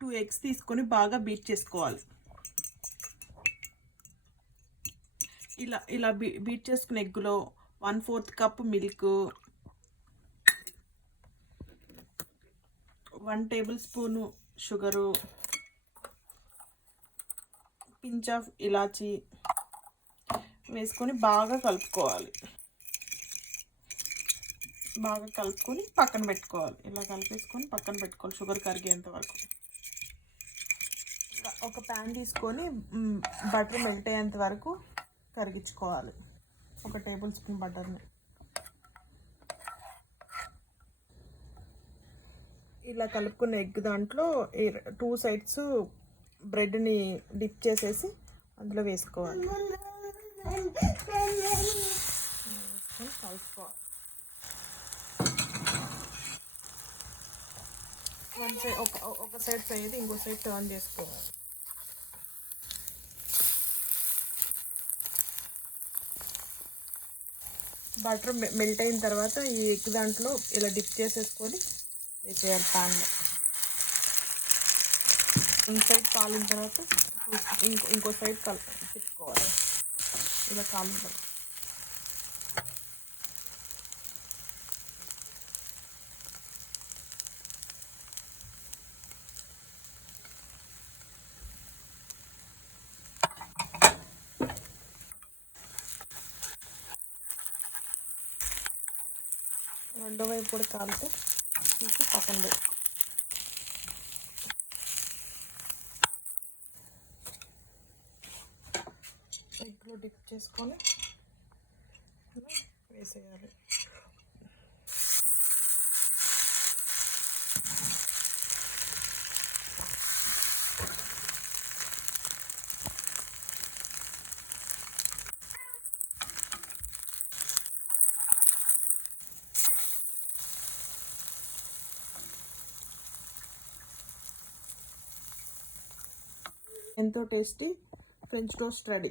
2 eggs తీసుకొని బాగా beat చేసుకోవాలి. ఇలా ఇలా బీట్ చేసుకున్న ఎగ్గులో 1/4 cup milk, 1 tablespoon sugar, pinch of ఇలాచీ వేసుకొని బాగా కలుపుకోవాలి. బాగా కలుపుకొని పక్కన పెట్టుకోవాలి. ఇలా కలిపేసుకొని పక్కన పెట్టుకోవాలి షుగర్ కరిగేంత వరకు. ఒక ప్యాన్ తీసుకొని బటర్ మెల్ట్ అయ్యేంత వరకు కరిగించుకోవాలి. 1 టేబుల్ స్పూన్ బటర్ని ఇలా కలుపుకున్న ఎగ్ దాంట్లో 2 సైడ్స్ బ్రెడ్ని డిప్ చేసేసి అందులో వేసుకోవాలి. కలుపుకోవాలి. ఒక సైడ్ ఫ్రై అయితే ఇంకో సైడ్ టర్న్ చేసుకోవాలి. బటర్ మెల్ట్ అయిన తర్వాత ఈ ఎగ్ దాంట్లో ఇలా డిప్ చేసేసుకొని వేసేయాలి ప్యాన్లో. సైడ్ కాలిన తర్వాత ఇంకో సైడ్ తిప్పుకోవాలి. ఇలా కాలిన తర్వాత రెండో వైపు కూడా కాలితే తీసి పక్కన పెట్టుకో. ఎగ్లో డిప్ చేసుకొని వేసేయాలి. ఎంతో టేస్టీ ఫ్రెంచ్ టోస్ట్ రెడీ.